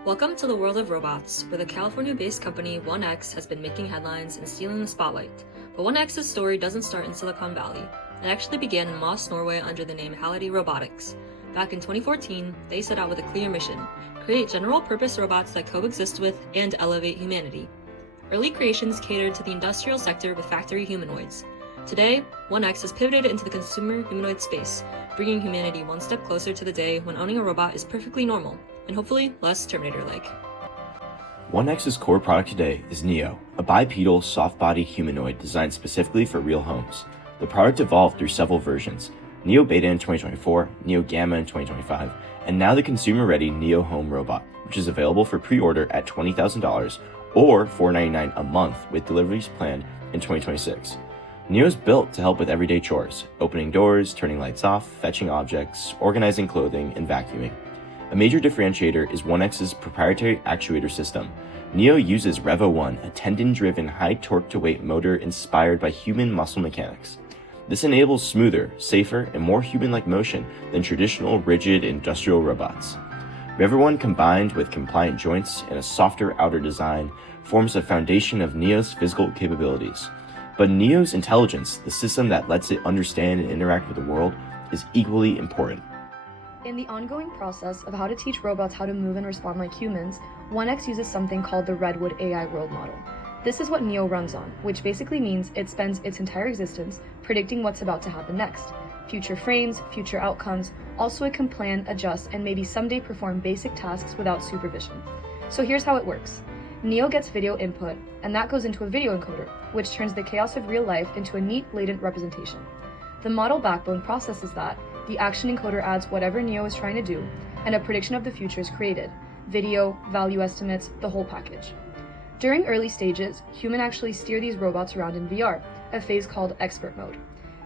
Welcome to the world of robots, where the California-based company 1X has been making headlines and stealing the spotlight. But 1X's story doesn't start in Silicon Valley. It actually began in Moss, Norway under the name Halliday Robotics. Back in 2014, they set out with a clear mission: create general-purpose robots that coexist with and elevate humanity. Early creations catered to the industrial sector with factory humanoids. Today, 1X has pivoted into the consumer humanoid space, bringing humanity one step closer to the day when owning a robot is perfectly normal, and hopefully less Terminator-like. 1X's core product today is Neo, a bipedal, soft-bodied humanoid designed specifically for real homes. The product evolved through several versions: Neo Beta in 2024, Neo Gamma in 2025, and now the consumer-ready Neo Home Robot, which is available for pre-order at $20,000 or $499 a month with deliveries planned in 2026. Neo is built to help with everyday chores: opening doors, turning lights off, fetching objects, organizing clothing, and vacuuming. A major differentiator is 1X's proprietary actuator system. Neo uses Revo1, a tendon-driven high torque-to-weight motor inspired by human muscle mechanics. This enables smoother, safer, and more human-like motion than traditional rigid industrial robots. Revo1 combined with compliant joints and a softer outer design forms the foundation of Neo's physical capabilities. But Neo's intelligence, the system that lets it understand and interact with the world, is equally important. In the ongoing process of how to teach robots how to move and respond like humans, 1X uses something called the Redwood AI World Model. This is what Neo runs on, which basically means it spends its entire existence predicting what's about to happen next. Future frames, future outcomes, also it can plan, adjust, and maybe someday perform basic tasks without supervision. So here's how it works. Neo gets video input, and that goes into a video encoder, which turns the chaos of real life into a neat, latent representation. The model backbone processes that, the action encoder adds whatever Neo is trying to do, and a prediction of the future is created: video, value estimates, the whole package. During early stages, humans actually steer these robots around in VR, a phase called expert mode.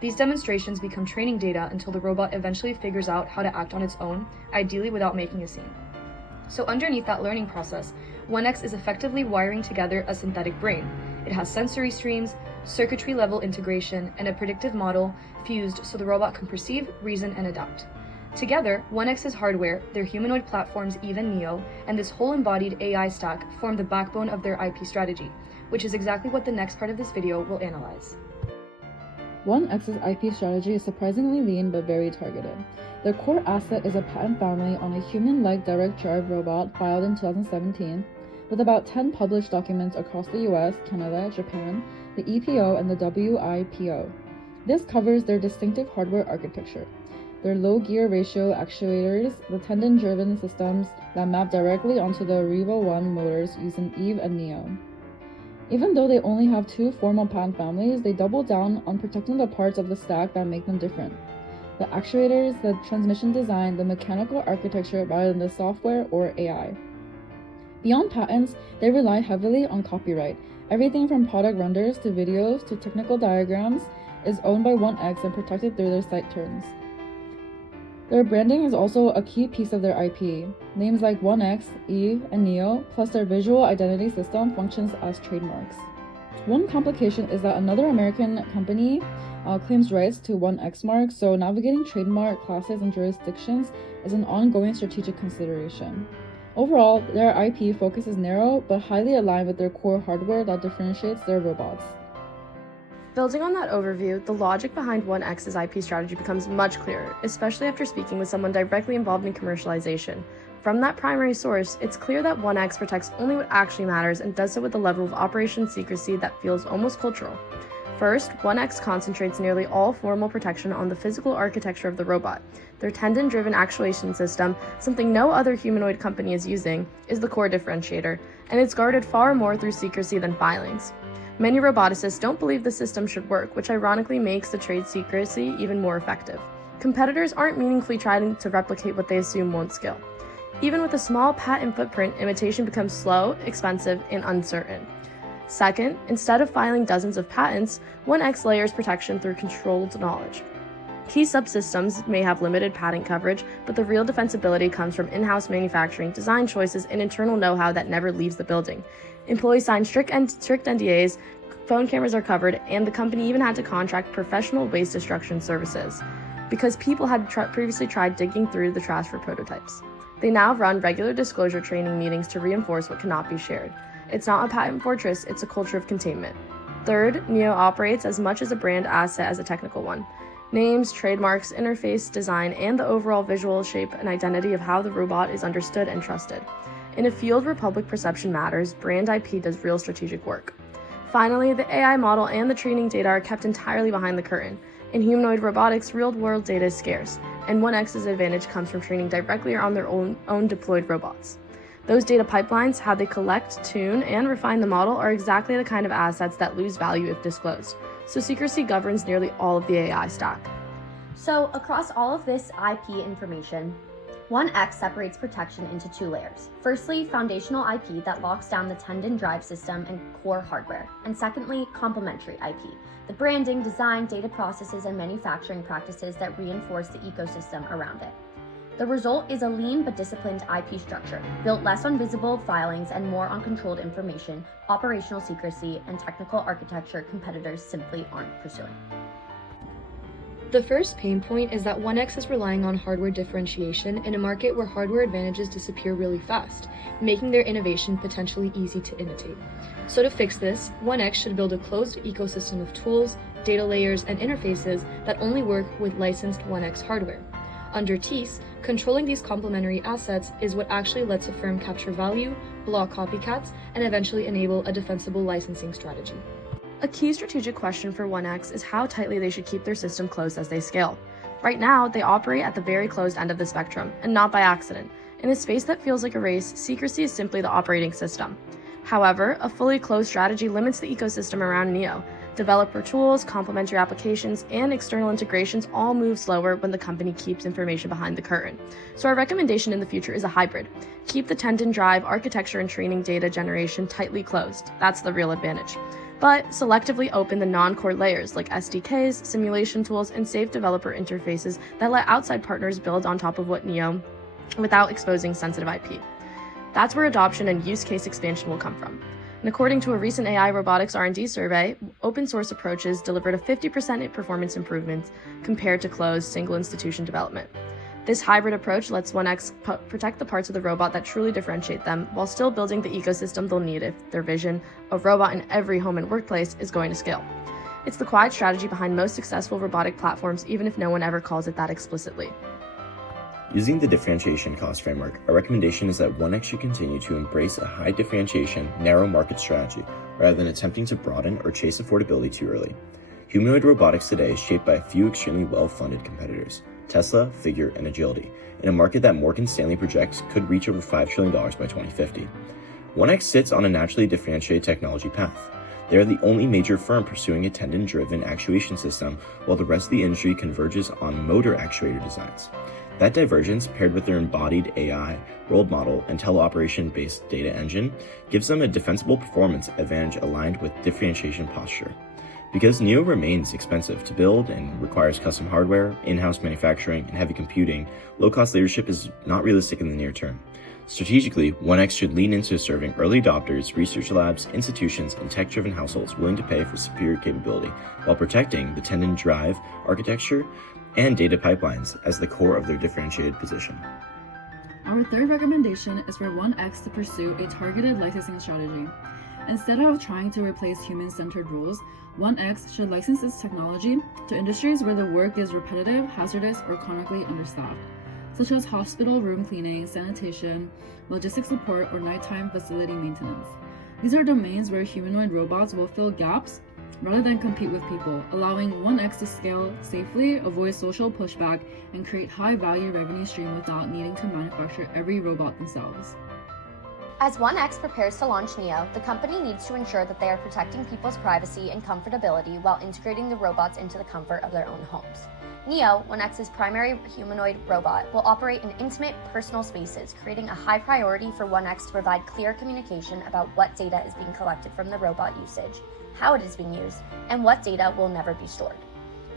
These demonstrations become training data until the robot eventually figures out how to act on its own, ideally without making a scene. So underneath that learning process, 1X is effectively wiring together a synthetic brain. It has sensory streams, circuitry level integration, and a predictive model fused so the robot can perceive, reason, and adapt. Together, 1X's hardware, their humanoid platforms even Neo, and this whole embodied AI stack form the backbone of their IP strategy, which is exactly what the next part of this video will analyze. 1X's IP strategy is surprisingly lean but very targeted. Their core asset is a patent family on a human-like direct drive robot filed in 2017, with about 10 published documents across the US, Canada, Japan, the EPO, and the WIPO. This covers their distinctive hardware architecture, their low gear ratio actuators, the tendon-driven systems that map directly onto the Revo1 motors using Eve and Neo. Even though they only have 2 formal patent families, they double down on protecting the parts of the stack that make them different: the actuators, the transmission design, the mechanical architecture rather than the software or AI. Beyond patents, they rely heavily on copyright. Everything from product renders to videos to technical diagrams is owned by 1X and protected through their site terms. Their branding is also a key piece of their IP. Names like 1X, Eve, and Neo, plus their visual identity system functions as trademarks. One complication is that another American company claims rights to 1X marks, so navigating trademark classes and jurisdictions is an ongoing strategic consideration. Overall, their IP focus is narrow but highly aligned with their core hardware that differentiates their robots. Building on that overview, the logic behind 1X's IP strategy becomes much clearer, especially after speaking with someone directly involved in commercialization. From that primary source, it's clear that 1X protects only what actually matters and does so with a level of operation secrecy that feels almost cultural. First, 1X concentrates nearly all formal protection on the physical architecture of the robot. Their tendon-driven actuation system, something no other humanoid company is using, is the core differentiator, and it's guarded far more through secrecy than filings. Many roboticists don't believe the system should work, which ironically makes the trade secrecy even more effective. Competitors aren't meaningfully trying to replicate what they assume won't scale. Even with a small patent footprint, imitation becomes slow, expensive, and uncertain. Second, instead of filing dozens of patents, 1X layers protection through controlled knowledge. Key subsystems may have limited patent coverage, but the real defensibility comes from in-house manufacturing, design choices, and internal know-how that never leaves the building. Employees sign strict NDAs, phone cameras are covered, and the company even had to contract professional waste destruction services because people had previously tried digging through the trash for prototypes. They now run regular disclosure training meetings to reinforce what cannot be shared. It's not a patent fortress, it's a culture of containment. Third, Neo operates as much as a brand asset as a technical one. Names, trademarks, interface, design, and the overall visual shape and identity of how the robot is understood and trusted. In a field where public perception matters, brand IP does real strategic work. Finally, the AI model and the training data are kept entirely behind the curtain. In humanoid robotics, real-world data is scarce, and 1X's advantage comes from training directly on their own deployed robots. Those data pipelines, how they collect, tune, and refine the model, are exactly the kind of assets that lose value if disclosed. So secrecy governs nearly all of the AI stack. So across all of this IP information, 1X separates protection into two layers. Firstly, foundational IP that locks down the tendon drive system and core hardware. And secondly, complementary IP, the branding, design, data processes, and manufacturing practices that reinforce the ecosystem around it. The result is a lean but disciplined IP structure, built less on visible filings and more on controlled information, operational secrecy, and technical architecture competitors simply aren't pursuing. The first pain point is that 1X is relying on hardware differentiation in a market where hardware advantages disappear really fast, making their innovation potentially easy to imitate. So to fix this, 1X should build a closed ecosystem of tools, data layers, and interfaces that only work with licensed 1X hardware. Under TEAS, controlling these complementary assets is what actually lets a firm capture value, block copycats, and eventually enable a defensible licensing strategy. A key strategic question for 1X is how tightly they should keep their system closed as they scale. Right now, they operate at the very closed end of the spectrum, and not by accident. In a space that feels like a race, secrecy is simply the operating system. However, a fully closed strategy limits the ecosystem around Neo. Developer tools, complementary applications, and external integrations all move slower when the company keeps information behind the curtain. So our recommendation in the future is a hybrid. Keep the tendon drive, architecture, and training data generation tightly closed. That's the real advantage. But selectively open the non-core layers like SDKs, simulation tools, and safe developer interfaces that let outside partners build on top of what Neo without exposing sensitive IP. That's where adoption and use case expansion will come from. And according to a recent AI robotics R&D survey, open source approaches delivered a 50% performance improvement compared to closed single institution development. This hybrid approach lets 1X protect the parts of the robot that truly differentiate them while still building the ecosystem they'll need if their vision of robot in every home and workplace is going to scale. It's the quiet strategy behind most successful robotic platforms, even if no one ever calls it that explicitly. Using the differentiation cost framework, our recommendation is that 1X should continue to embrace a high differentiation, narrow market strategy, rather than attempting to broaden or chase affordability too early. Humanoid robotics today is shaped by a few extremely well-funded competitors, Tesla, Figure, and Agility, in a market that Morgan Stanley projects could reach over $5 trillion by 2050. 1X sits on a naturally differentiated technology path. They are the only major firm pursuing a tendon-driven actuation system, while the rest of the industry converges on motor actuator designs. That divergence, paired with their embodied AI, world model, and teleoperation-based data engine, gives them a defensible performance advantage aligned with differentiation posture. Because Neo remains expensive to build and requires custom hardware, in-house manufacturing, and heavy computing, low-cost leadership is not realistic in the near term. Strategically, 1X should lean into serving early adopters, research labs, institutions, and tech-driven households willing to pay for superior capability, while protecting the tendon drive, architecture, and data pipelines as the core of their differentiated position. Our third recommendation is for 1X to pursue a targeted licensing strategy. Instead of trying to replace human-centered rules, 1X should license its technology to industries where the work is repetitive, hazardous, or chronically understaffed, such as hospital room cleaning, sanitation, logistics support, or nighttime facility maintenance. These are domains where humanoid robots will fill gaps rather than compete with people, allowing 1X to scale safely, avoid social pushback, and create high-value revenue stream without needing to manufacture every robot themselves. As 1X prepares to launch Neo, the company needs to ensure that they are protecting people's privacy and comfortability while integrating the robots into the comfort of their own homes. Neo, 1X's primary humanoid robot, will operate in intimate, personal spaces, creating a high priority for 1X to provide clear communication about what data is being collected from the robot usage, how it is being used, and what data will never be stored.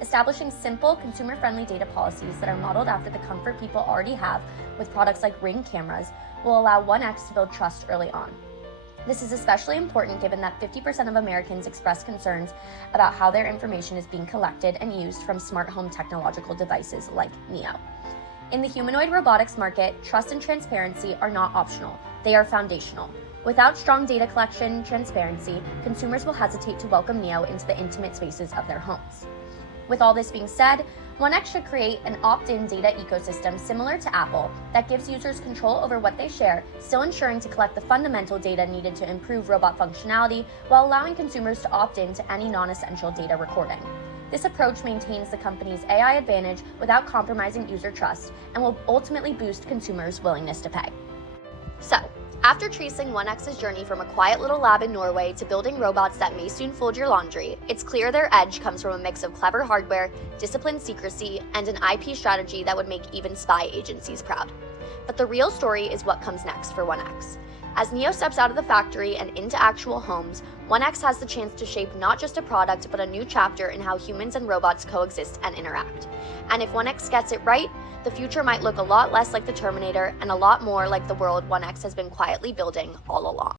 Establishing simple, consumer-friendly data policies that are modeled after the comfort people already have with products like Ring cameras will allow 1X to build trust early on. This is especially important given that 50% of Americans express concerns about how their information is being collected and used from smart home technological devices like Neo. In the humanoid robotics market, trust and transparency are not optional, they are foundational. Without strong data collection and transparency, consumers will hesitate to welcome Neo into the intimate spaces of their homes. With all this being said, 1X should create an opt-in data ecosystem similar to Apple that gives users control over what they share, still ensuring to collect the fundamental data needed to improve robot functionality while allowing consumers to opt in to any non-essential data recording. This approach maintains the company's AI advantage without compromising user trust and will ultimately boost consumers' willingness to pay. So, after tracing 1X's journey from a quiet little lab in Norway to building robots that may soon fold your laundry, it's clear their edge comes from a mix of clever hardware, disciplined secrecy, and an IP strategy that would make even spy agencies proud. But the real story is what comes next for 1X. As Neo steps out of the factory and into actual homes, 1X has the chance to shape not just a product, but a new chapter in how humans and robots coexist and interact. And if 1X gets it right, the future might look a lot less like the Terminator and a lot more like the world 1X has been quietly building all along.